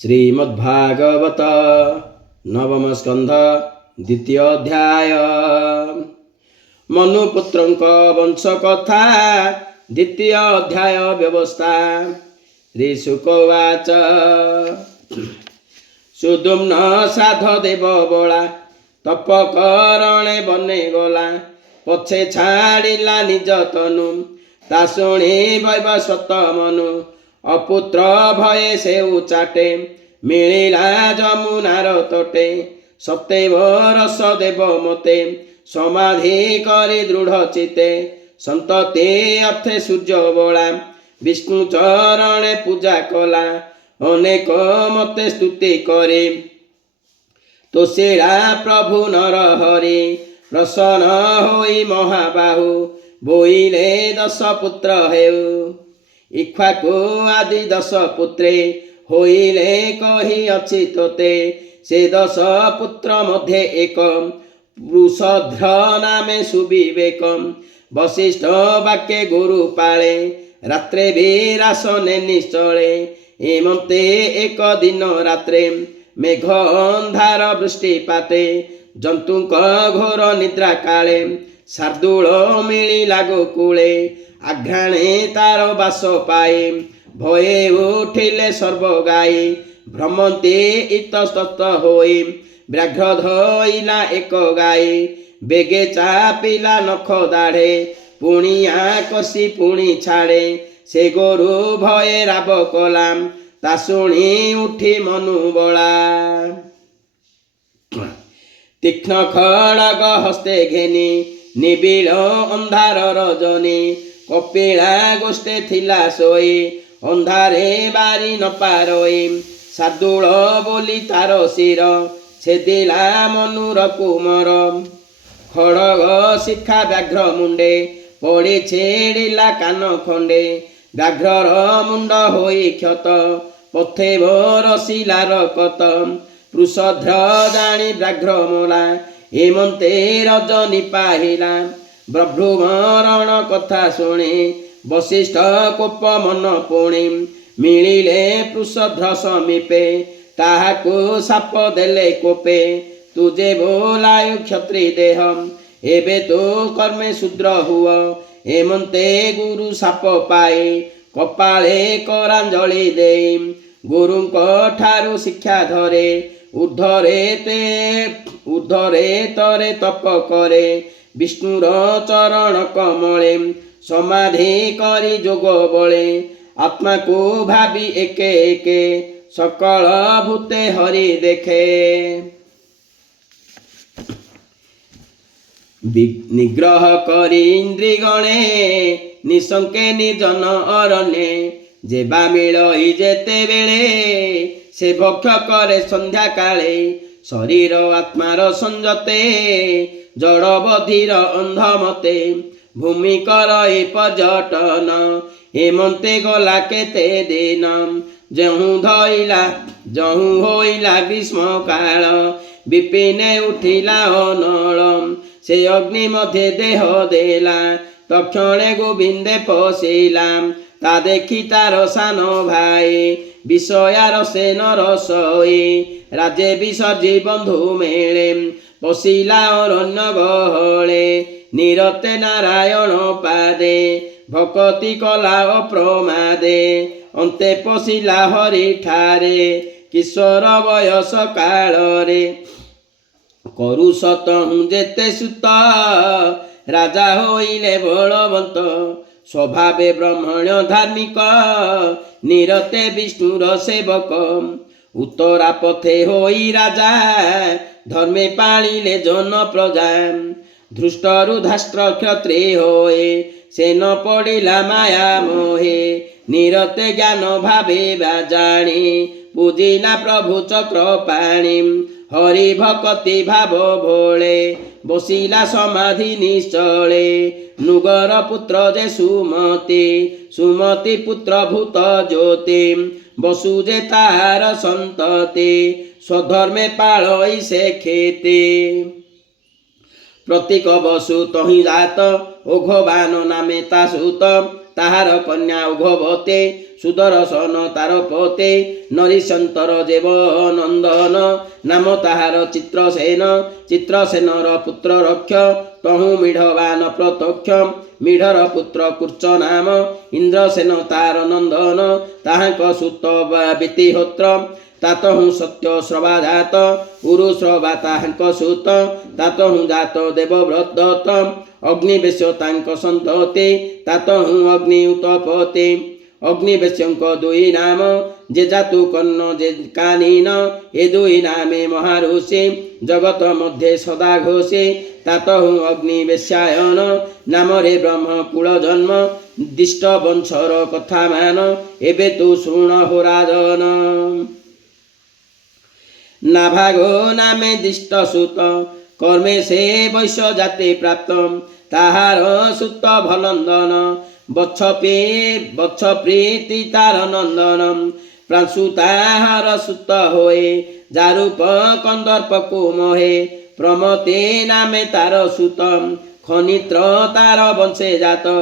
श्रीमद्भागवत नवम स्कंध द्वितीय अध्याय मनुपुत्रंक वंश कथा द्वितीय अध्याय व्यवस्था। श्रीशुकवाच सुदुम्न श्राद्ध देव बोला तप करणे बने गला पछे छाड़िला निज तनु ता शुणी वैवस्वत मनु अपुत्र भये से उचाटे मिलिला जमुनार तटे सतेव रस देव मते समाधि करी दृढ़ चिते संतति अर्थे सूर्य बोला विष्णु चरणे पूजा कला अनेक मते स्तुति करे तोषिला प्रभु नर हरि प्रसन्न होई महाबाहु बोइले 10 पुत्र हेउ इक्ष्वाकु आदि 10 पुत्रे होइले कही अछि तोते से 10 पुत्र मध्ये एक वृषध्र नामे सुविवेक वशिष्ठ वाक्ये गुरु पाळे रात्रे वीरासने निश्चले एमते एक दिन रात्रे मेघ अंधार वृष्टिपाते जंतुक घोर निद्रा काले शार्दूल मिलिला गोकुले आघ्राणे तार बास पाए भये उठिले सर्वगाई भ्रमन्ते इतस्तत होई व्याघ्र धइला एक गाई बेगे चापिला नख दाढ़े पुणिया कसी पुणी छाड़े से गोरु भये राब कलाम ता शुणी उठी मनु बला तीक्ष्ण खड़ग हस्ते घेनी निबिड़ अंधार रजनी कपिला गोष्ठे थिला सोई अंधारे बारी न पारोई शार्दूल बोली तार शिर छेदिला मनुर कुमर खड़ग शिखा व्याघ्र मुंडे पड़ी छेड़िला कान खंडे व्याघ्रर मुंड होई क्षत पथे रसिलार कत वृषध्र जानी व्याघ्र मोला एमंते रजनी पाहिला ब्रभ्रुमरण कथा शुणे वशिष्ठ कोप मन पुणी मिलिले वृषध्र समीपे ताहाकु साप देले कोपे तुजे बोलायु क्षत्रि देह एबे तो कर्मे शूद्र हुआ एमंते गुरु साप पाए कपाळे करांजलि देई गुरुंक ठारु शिक्षा धरे ऊर्ध्वरे तरे तप करे विष्णुर चरण कमले समाधि करी जोग बले आत्मा को भावी एके एके सकल भूते हरि देखे निग्रह करी इंद्रिगणे निशंके निर्जन अरण्ये जेबा मिलई जेते बेले से भक्ष करे संध्या काले शरीर आत्मार संजते जड़ बधिर अंध मते भूमि करई पर्यटन हेमंते गला केते दिन जहु होइला ग्रीष्म काल विपिने उठिला अनल से अग्नि मध्य देह देला तक्षणे गोविंदे पशिला ता देखी तार सान भाई विषयार से नरसई राजे विसर्जी बंधु मेले पशिला अरण्य गहले निरते नारायण पादे भक्ति कला अप्रमादे अंते पशिला हरि ठारे किशोर बयस कालरे करु सतहु जेते सुत राजा होइले बलवंत स्वभावे ब्रह्मण्य धार्मिक निरते विष्णुर सेवक उत्तरा पथे होई राजा धर्मे पालिले जन प्रजा धृष्टरु धाष्ट्र क्षत्रे होए से न पड़िला माया मोहे निरते ज्ञान भावे जाणी पूजिला प्रभु चक्र पाणी हरि भक्ति भाव भोले बसिला समाधि निश्चले नुगर पुत्र जे सुमति पुत्र भूत ज्योति बसु जे तार संतति स्वधर्मे पालई से खेती प्रतीक बसु तहि जात ओघवान नामे ता सुत ताहार कन्या उघवते ସୁଦର୍ଶନ ତାର ପତେ ନରିଶନ୍ତର ଦେବ ନନ୍ଦନ ନାମ ତାହାର ଚିତ୍ରସେନ ଚିତ୍ରସେନର ପୁତ୍ର ରକ୍ଷ ତହୁଁ ମିଢ଼ବାନ ପ୍ରତ୍ୟକ୍ଷ ମିଢ଼ର ପୁତ୍ର କୁର୍ଚ୍ଚ ନାମ ଇନ୍ଦ୍ରସେନ ତାର ନନ୍ଦନ ତାହାଙ୍କ ସୁତ ବିତିହୋତ୍ର ତାତହୁଁ ସତ୍ୟ ଶ୍ରବା ଜାତ ଉରୁ ଶ୍ରବା ତାହାଙ୍କ ସୁତ ତାତହୁଁ ଜାତ ଦେବବ୍ରତ ଅଗ୍ନିବେଶ ତାଙ୍କ ସନ୍ତତେ ତାତହୁଁ ଅଗ୍ନି ଉତପତେ ଅଗ୍ନିବେଶଙ୍କ ଦୁଇ ନାମ ଯେ ଜାତୁ କର୍ଣ୍ଣ ଯେ କାନୀନ ଏ ଦୁଇ ନାମେ ମହାରୁଷି ଜଗତ ମଧ୍ୟରେ ସଦା ଘୋଷେ ତାତହୁଁ ଅଗ୍ନିବେଶାୟନ ନାମରେ ବ୍ରହ୍ମ କୂଳ ଜନ୍ମ ଦିଷ୍ଟ ବଂଶର କଥା ମାନ ଏବେ ତୁ ଶୁଣ ହୋ ରାଜନ ନାଭାଗୋ ନାମେ ଦିଷ୍ଟ ସୁତ କର୍ମେ ସେ ବୈଶ୍ୟ ଜାତି ପ୍ରାପ୍ତ ତାହାର ସୁତ ଭଲନ୍ଦନ ବଛ ପ୍ରୀତି ତାର ନନ୍ଦନ ପ୍ରାଂଶୁ ତାହାର ସୁତ ହୋଏ ଯାରୂପ କନ୍ଦର୍ପକୁ ମୋହେ ପ୍ରମତେ ନାମେ ତାର ସୁତ ଖନିତ୍ର ତାର ବଂଶେ ଜାତ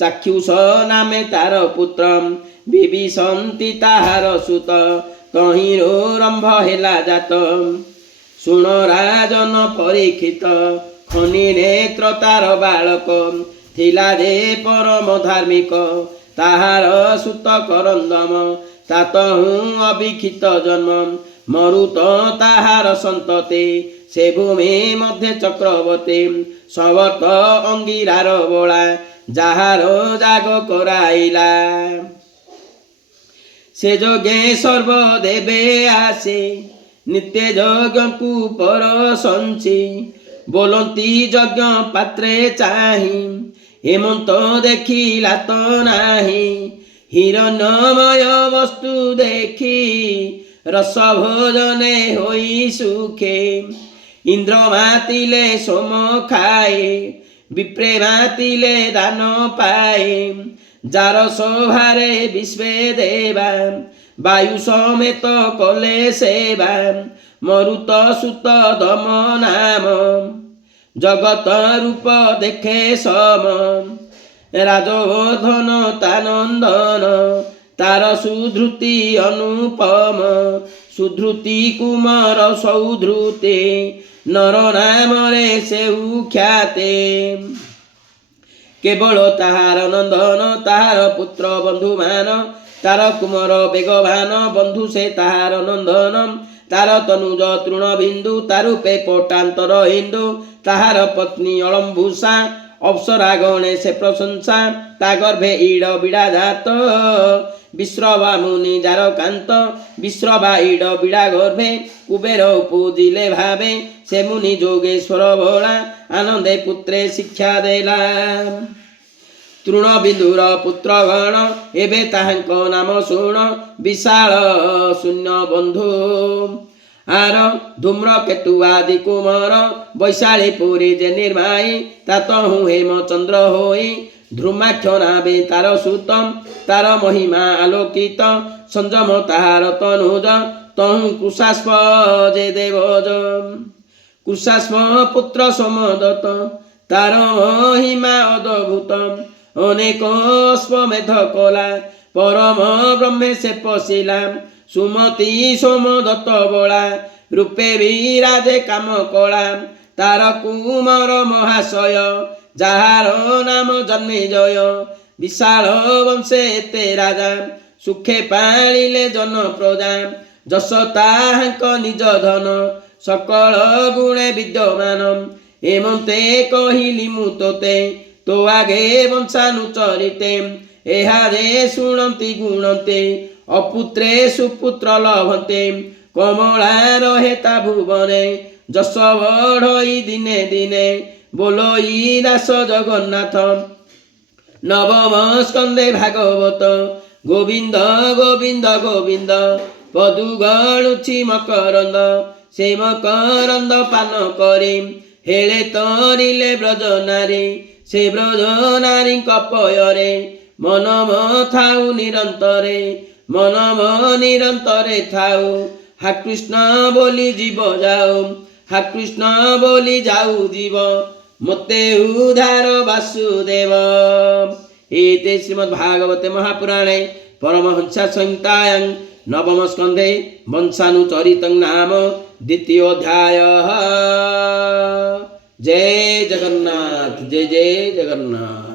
ଚାକ୍ଷୁଷ ନାମେ ତାର ପୁତ୍ର ବିବିଶନ୍ତି ତାହାର ସୁତ ତହିଁରୁ ରମ୍ଭ ହେଲା ଜାତ ଶୁଣ ରାଜନ ପରୀକ୍ଷିତ ଖନି ନେତ୍ର ତାର ବାଳକ ଥିଲା ଯେ ପରମ ଧାର୍ମିକ ତାହାର ସୁତ କରନ୍ଦମ ତାତହୁଁ ଅବିକ୍ଷିତ ଜନ୍ମ ମରୁତ ତାହାର ସନ୍ତତେ ସେ ଭୂମି ମଧ୍ୟ ଚକ୍ରବର୍ତ୍ତୀ ସବତ ଅଙ୍ଗିରାର ବୋଳା ଯାହାର ଜାଗ କରାଇଲା ସେ ଯୋଗେ ସର୍ବଦେବେ ଆସେ ନିତ୍ୟ ଯଜ୍ଞକୁ ପରସଞ୍ଚି ବୋଲନ୍ତି ଯଜ୍ଞ ପାତ୍ରେ ଚାହିଁ ହେମନ୍ତ ଦେଖିଲା ତ ନାହିଁ ହିରଣ୍ୟମୟ ବସ୍ତୁ ଦେଖି ରସ ଭୋଜନେ ହୋଇ ସୁଖେ ଇନ୍ଦ୍ର ମାତିଲେ ସୋମ ଖାଏ ବିପ୍ରେ ମାତିଲେ ଦାନ ପାଏ ଯାର ସଭାରେ ବିଶ୍ବେ ଦେବା ବାୟୁ ସಮೇତ କଲେ ସେବା ମରୁତ ସୁତ ଦମ ନାମ ଜଗତ ରୂପ ଦେଖେ ସମ ରାଜବର୍ଦ୍ଧନ ତାନନ୍ଦନ ତାର ସୁଧୃତି ଅନୁପମ ସୁଧୃତି କୁମାର ସୌଧୃତେ ନର ନାମରେ ସେଉ ଖ୍ୟାତେ କେବଳ ତାହାର ନନ୍ଦନ ତାହାର ପୁତ୍ର ବନ୍ଧୁମାନ ତାର କୁମାର ବେଗବାନ ବନ୍ଧୁ ସେ ତାହାର ନନ୍ଦନ ତାର ତନୁଜ ତୃଣ ବିନ୍ଦୁ ତାରୂପେ ପଟାନ୍ତର ହିନ୍ଦୁ ତାହାର ପତ୍ନୀ ଅଳମ୍ଭୂଷା ଅପ୍ସରା ଗଣେ ସେ ପ୍ରଶଂସା ତା ଗର୍ଭେ ଇଡ଼ ବିଡ଼ା ଜାତ ବିଶ୍ରବା ମୁନି ଯାର କାନ୍ତ ବିଶ୍ରବା ଇଡ଼ ବିଡ଼ା ଗର୍ଭେ କୁବେର ଉପୁଜିଲେ ଭାବେ ସେ ମୁନି ଯୋଗେଶ୍ୱର ଭୋଳା ଆନନ୍ଦେ ପୁତ୍ରେ ଶିକ୍ଷା ଦେଲା ତୃଣବିନ୍ଦୁର ପୁତ୍ର ଗଣ ଏବେ ତାହାଙ୍କ ନାମ ଶୁଣ ବିଶାଳ ଶୂନ୍ୟ ବନ୍ଧୁ ଆର ଧୂମ୍ରକେତୁ ଆଦି କୁମର ବୈଶାଳୀ ପୁରୀ ଯେ ନିର୍ମାଇ ତାତହୁଁ ହେମଚନ୍ଦ୍ର ହୋଇ ଧ୍ରୁମାକ୍ଷ ନାବେ ତାର ସୁତ ତାର ମହିମା ଆଲୋକିତ ସଂଯମ ତାହାର ତନୁଜ ତହୁଁ କୃଶାସ୍ପ ଯେ ଦେବଜ କୃଶାସ୍ପ ପୁତ୍ର ସମଦତ ତାର ମହିମା ଅଦ୍ଭୁତ ଅନେକ ଅଶ୍ୱମେଧ କଲା ପରମ ବ୍ରହ୍ମେ ସେ ପଶିଲା ସୁମତି ସୋମଦତ୍ତ ବଳା ରୂପେ ବିରାଜେ କାମ କଳା ତାର କୁମର ମହାଶୟ ଯାହାର ନାମ ଜନ୍ମେଜୟ ବିଶାଳ ବଂଶେ ଏତେ ରାଜା ସୁଖେ ପାଳିଲେ ଜନ ପ୍ରଜା ଯଶ ତାହାଙ୍କ ନିଜ ଧନ ସକଳ ଗୁଣେ ବିଦ୍ୟମାନ ଏମନ୍ତେ କହିଲି ମୁଁ ତୋତେ ତୋ ଆଗେ ବଂଶାନୁଚରିତେ ଏହା ଯେ ଶୁଣନ୍ତି ଗୁଣନ୍ତେ ଅପୁତ୍ରେ ସୁପୁତ୍ର ଲଭନ୍ତେ କମଳା ରହେ ତା ଭୁବନେ ଯଶ ବଢ଼ଇ ଦିନେ ଦିନେ ବୋଲଇ ଦାସ ଜଗନ୍ନାଥ ନବମ ସ୍କନ୍ଧେ ଭାଗବତ ଗୋବିନ୍ଦ ଗୋବିନ୍ଦ ଗୋବିନ୍ଦ ପଦୁ ଗଣୁଛି ମକରନ୍ଦ ସେ ମକରନ୍ଦ ପାନ କରି ହେଳେ ତରିଲେ ବ୍ରଜ ନାରୀ ସେ ବ୍ରଜ ନାରୀଙ୍କ ପୟରେ ମନମ ଥାଉ ନିରନ୍ତରେ ମନମ ନିରନ୍ତରେ ଥାଉ हा कृष्ण बोली जीव जाओ हा कृष्ण बोली जाऊ जीव मते उद्धार वासुदेव। एते श्रीमद्भागवते महापुराणे परमहंसा संहितायां नवम स्कंधे वंशानुचरितं नाम द्वितीयोऽध्यायः। जय जगन्नाथ, जय जय जगन्नाथ।